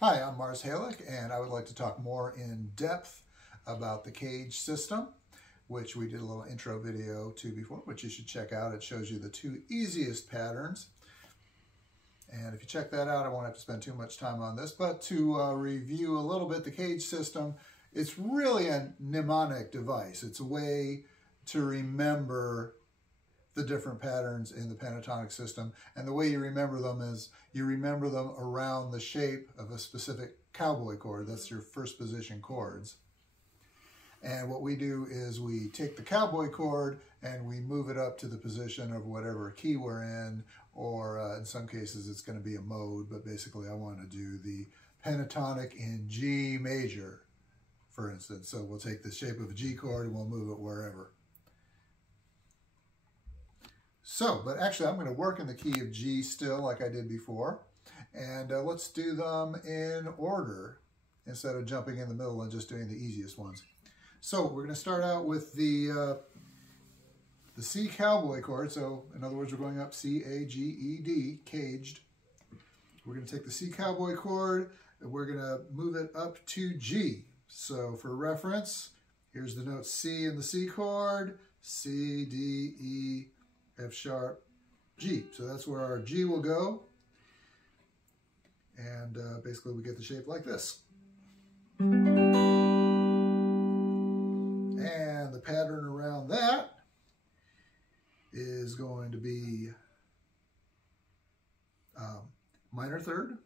Hi, I'm Mars Halick, and I would like to talk more in depth about the CAGED system, which we did a little intro video to before, which you should check out. It shows you the two easiest patterns. And if you check that out, I won't have to spend too much time on this, but to review a little bit the CAGED system, it's really a mnemonic device. It's a way to remember the different patterns in the pentatonic system. And the way you remember them is you remember them around the shape of a specific cowboy chord. That's your first position chords. And what we do is we take the cowboy chord and we move it up to the position of whatever key we're in, or in some cases it's going to be a mode, but basically I want to do the pentatonic in G major, for instance. So we'll take the shape of a G chord and we'll move it wherever. So, but actually I'm going to work in the key of G still like I did before. And let's do them in order instead of jumping in the middle and just doing the easiest ones. So we're going to start out with the C cowboy chord. So in other words, we're going up C, A, G, E, D, caged. We're going to take the C cowboy chord and we're going to move it up to G. So for reference, here's the note C in the C chord, C, D, E, F sharp, G. So that's where our G will go. And basically we get the shape like this. And the pattern around that is going to be minor third.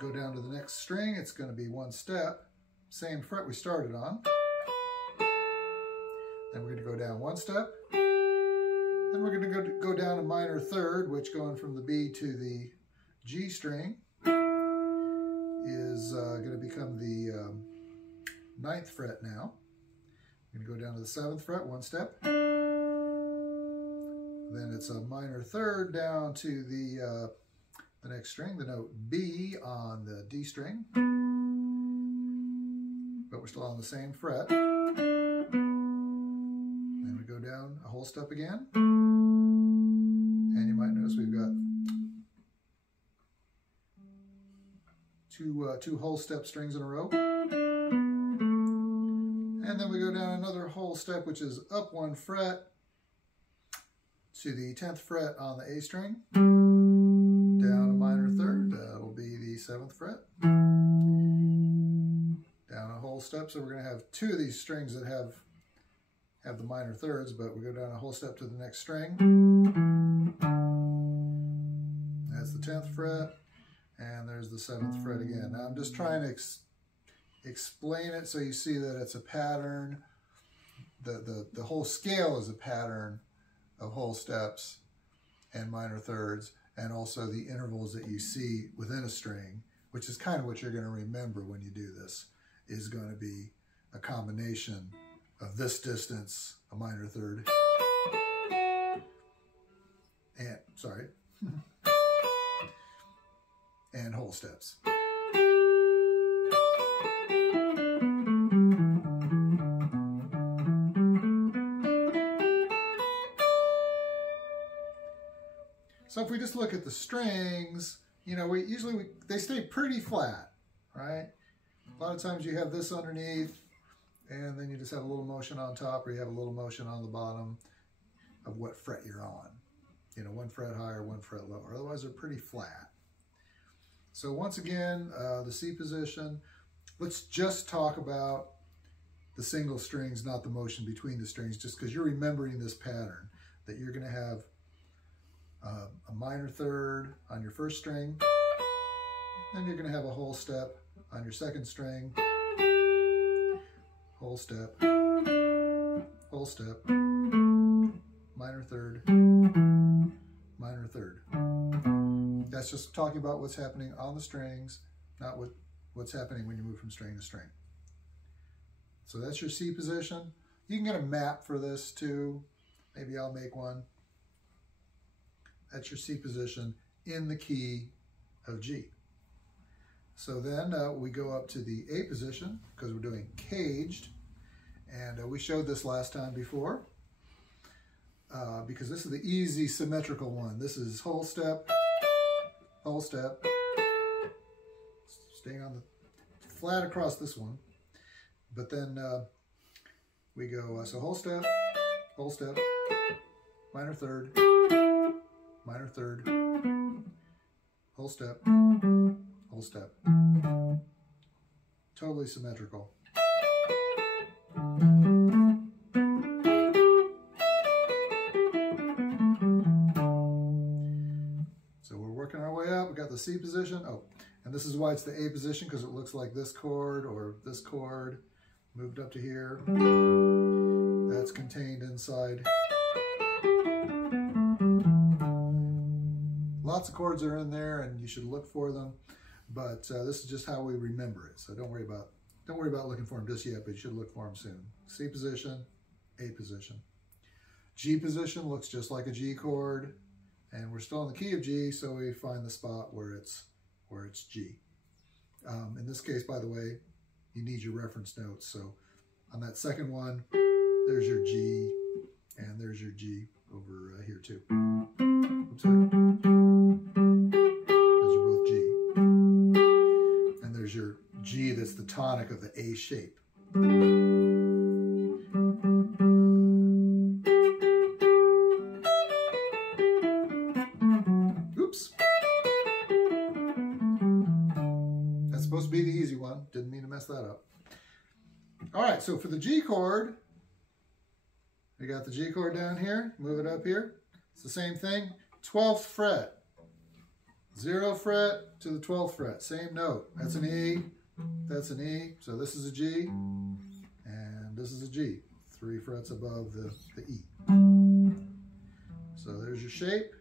Go down to the next string, it's going to be one step, same fret we started on. Then we're going to go down one step. Then we're going to go down a minor third, which going from the B to the G string is going to become the 9th fret now. I'm going to go down to the 7th fret, one step. Then it's a minor third down to the next string, the note B on the D string. But we're still on the same fret. Then we go down a whole step again. And you might notice we've got two whole step strings in a row. And then we go down another whole step, which is up one fret to the 10th fret on the A string. Down a minor third, that'll be the 7th fret. Down a whole step, so we're going to have two of these strings that have the minor thirds, but we go down a whole step to the next string. That's the 10th fret, and there's the 7th fret again. Now I'm just trying to explain it so you see that it's a pattern. The whole scale is a pattern of whole steps and minor thirds, and also the intervals that you see within a string, which is kind of what you're going to remember when you do this, is going to be a combination of this distance, a minor third, and, sorry, and whole steps. So if we just look at the strings, you know, they stay pretty flat, right? A lot of times you have this underneath, and then you just have a little motion on top, or you have a little motion on the bottom of what fret you're on. You know, one fret higher, one fret lower. Otherwise, they're pretty flat. So once again, the C position. Let's just talk about the single strings, not the motion between the strings, just because you're remembering this pattern, that you're going to have a minor third on your first string, then you're going to have a whole step on your second string, whole step, minor third, minor third. That's just talking about what's happening on the strings, not what's happening when you move from string to string. So that's your C position. You can get a map for this too. Maybe I'll make one. That's your C position in the key of G. So then we go up to the A position because we're doing CAGED, and we showed this last time before because this is the easy symmetrical one. This is whole step, staying on the flat across this one. But then we go, so whole step, minor third, whole step, whole step. Totally symmetrical. So we're working our way up. We got the C position. Oh, and this is why it's the A position, because it looks like this chord or this chord moved up to here. That's contained inside. Lots of chords are in there, and you should look for them. But this is just how we remember it. So don't worry about looking for them just yet, but you should look for them soon. C position, A position. G position looks just like a G chord, and we're still in the key of G, so we find the spot where it's G. In this case, by the way, you need your reference notes. So on that second one, there's your G, and there's your G over here too. Oops, sorry. Those are both G. And there's your G that's the tonic of the A shape. Oops. That's supposed to be the easy one. Didn't mean to mess that up. All right, so for the G chord, we got the G chord down here, move it up here. It's the same thing, 12th fret, 0 fret to the 12th fret, same note. That's an E, that's an E, so this is a G, and this is a G, 3 frets above the E. So there's your shape,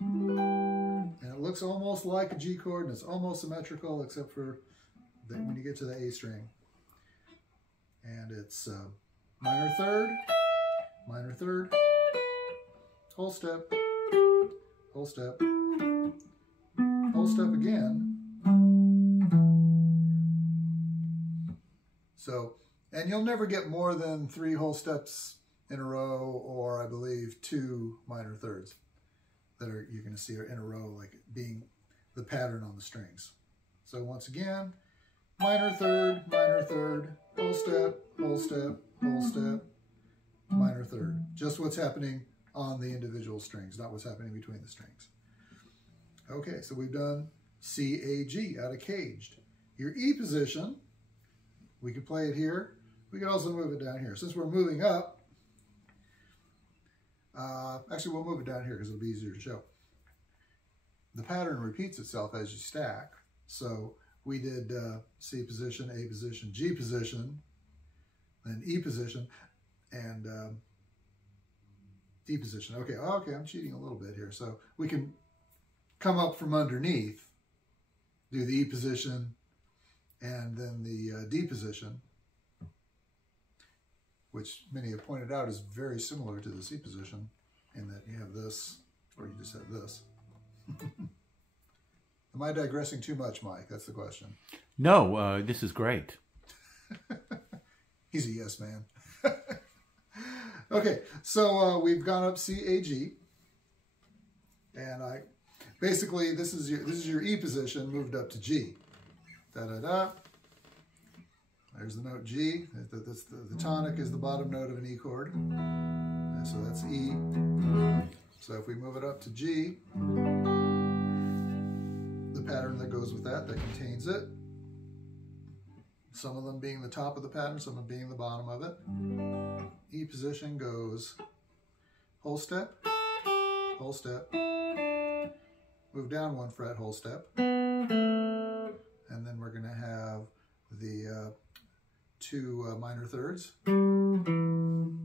and it looks almost like a G chord, and it's almost symmetrical, except for when you get to the A string. And it's minor third, whole step, whole step, whole step again. So, and you'll never get more than 3 whole steps in a row, or I believe 2 minor thirds that you're going to see are in a row, like being the pattern on the strings. So once again, minor third, whole step, whole step, whole step, minor third. Just what's happening on the individual strings, not what's happening between the strings. Okay, so we've done C, A, G out of CAGED. Your E position, we could play it here. We could also move it down here. Since we're moving up, actually we'll move it down here because it'll be easier to show. The pattern repeats itself as you stack. So we did C position, A position, G position, then E position, and D position. Okay, I'm cheating a little bit here. So we can come up from underneath, do the E position, and then the D position, which many have pointed out is very similar to the C position in that you have this, or you just have this. Am I digressing too much, Mike? That's the question. No, this is great. He's a yes man. Okay, so we've gone up C, A, G, and basically this is your E position moved up to G. Da da da. There's the note G. That's the tonic is the bottom note of an E chord, and so that's E. So if we move it up to G, the pattern that goes with that contains it. Some of them being the top of the pattern, some of them being the bottom of it. E position goes whole step, move down 1 fret, whole step, and then we're going to have the 2 minor thirds, and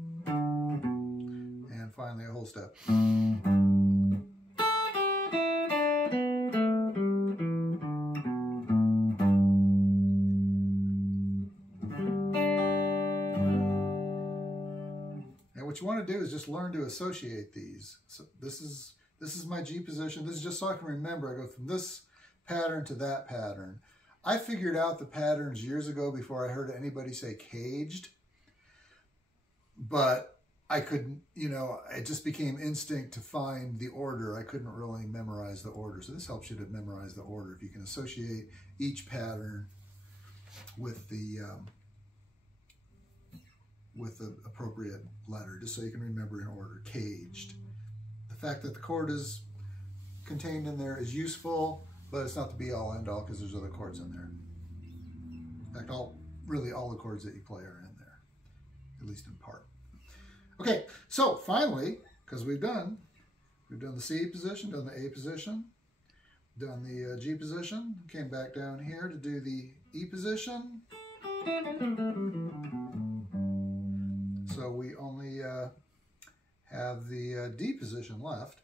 finally a whole step. What you want to do is just learn to associate these. So this is my G position. This is just so I can remember. I go from this pattern to that pattern. I figured out the patterns years ago before I heard anybody say CAGED. But I couldn't, you know, it just became instinct to find the order. I couldn't really memorize the order. So this helps you to memorize the order. If you can associate each pattern with the appropriate letter, just so you can remember in order. CAGED. The fact that the chord is contained in there is useful, but it's not the be-all, end-all, because there's other chords in there. In fact, really all the chords that you play are in there, at least in part. Okay, so finally, because we've done the C position, done the A position, done the G position, came back down here to do the E position. So we only have the D position left.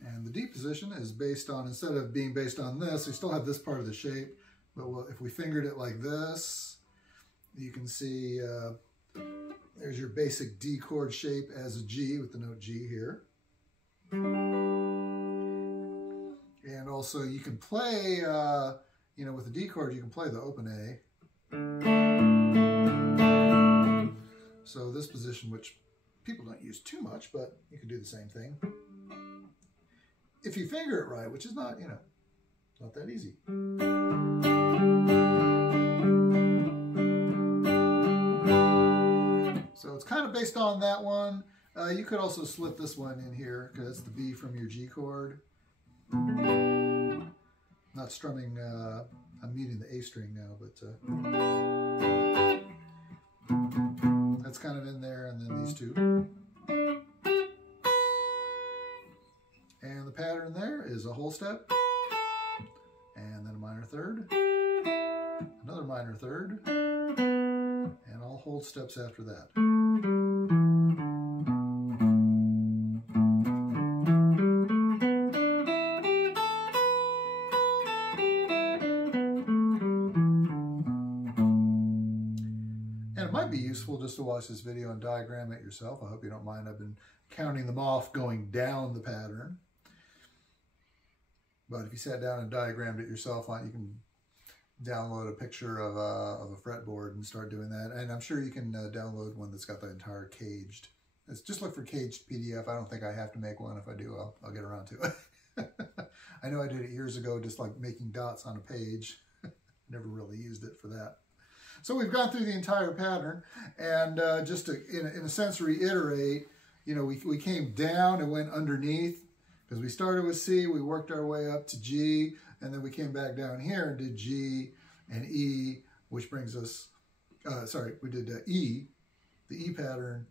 And the D position is based on, instead of being based on this, we still have this part of the shape, but if we fingered it like this, you can see there's your basic D chord shape as a G with the note G here. And also you can play, you know, with the D chord, you can play the open A. So this position, which people don't use too much, but you can do the same thing. If you finger it right, which is not, you know, not that easy. So it's kind of based on that one. You could also slip this one in here because it's the B from your G chord. Not strumming, I'm muting the A string now, but that's kind of in there, and then these two. And the pattern there is a whole step, and then a minor third, another minor third, and all whole steps after that. And it might be useful just to watch this video and diagram it yourself. I hope you don't mind. I've been counting them off going down the pattern. But if you sat down and diagrammed it yourself, you can download a picture of a fretboard and start doing that. And I'm sure you can download one that's got the entire CAGED. Just look for CAGED PDF. I don't think I have to make one. If I do, I'll get around to it. I know I did it years ago, just like making dots on a page. Never really used it for that. So we've gone through the entire pattern, and just to, in a sense, reiterate, you know, we came down and went underneath. Because we started with C, we worked our way up to G, and then we came back down here and did G and E, which brings us, we did E, the E pattern,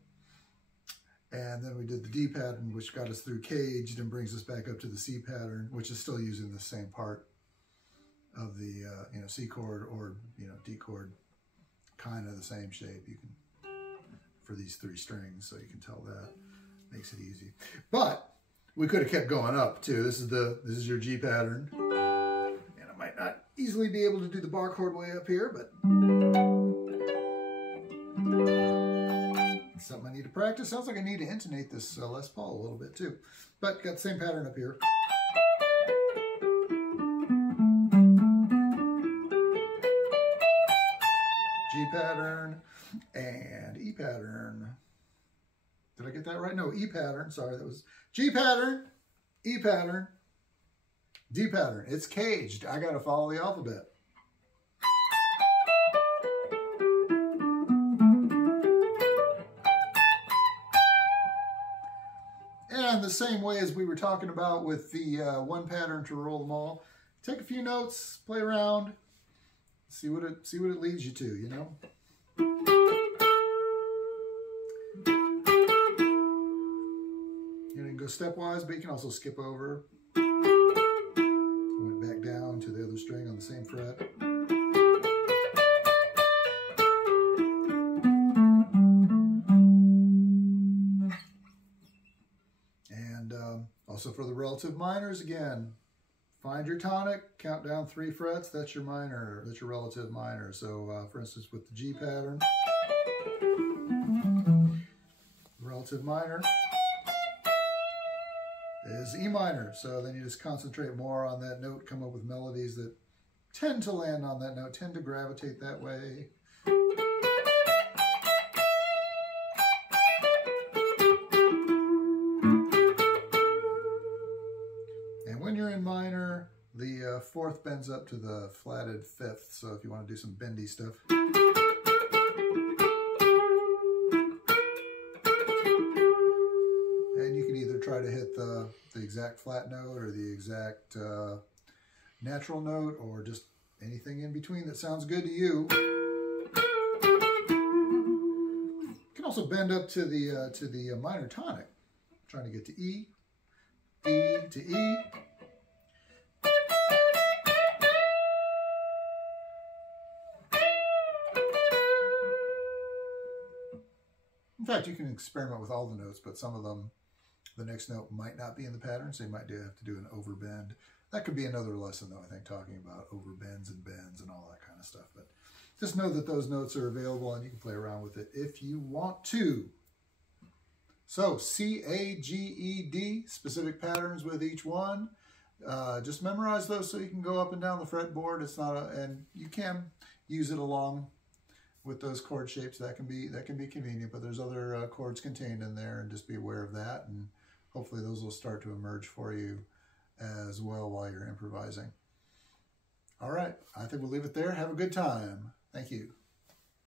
and then we did the D pattern, which got us through CAGED and brings us back up to the C pattern, which is still using the same part of the, you know, C chord or, you know, D chord, kind of the same shape. You can, for these three strings, so you can tell that. Makes it easy. But we could have kept going up too. This is your G pattern, and I might not easily be able to do the bar chord way up here, but it's something I need to practice. Sounds like I need to intonate this Les Paul a little bit too, but got the same pattern up here. G pattern and E pattern. Did I get that right? No, E pattern. Sorry, that was G pattern, E pattern, D pattern. It's CAGED. I got to follow the alphabet. And the same way as we were talking about with the one pattern to roll them all, take a few notes, play around, see what it leads you to, you know. You can go stepwise, but you can also skip over. Went back down to the other string on the same fret. And also for the relative minors, again, find your tonic, count down 3 frets, that's your minor, that's your relative minor. So for instance, with the G pattern, relative minor is E minor. So then you just concentrate more on that note, come up with melodies that tend to land on that note, tend to gravitate that way. The fourth bends up to the flatted fifth, so if you want to do some bendy stuff. And you can either try to hit the exact flat note or the exact natural note, or just anything in between that sounds good to you. You can also bend up to the minor tonic, trying to get to E, D to E. In fact, you can experiment with all the notes, but some of them, the next note might not be in the pattern, so you might have to do an overbend. That could be another lesson, though, I think, talking about overbends and bends and all that kind of stuff. But just know that those notes are available, and you can play around with it if you want to. So, CAGED, specific patterns with each one. Just memorize those so you can go up and down the fretboard. It's not and you can use it along with those chord shapes. That can be convenient, but there's other chords contained in there, and just be aware of that, and hopefully those will start to emerge for you as well while you're improvising. All right, I think we'll leave it there. Have a good time. Thank you.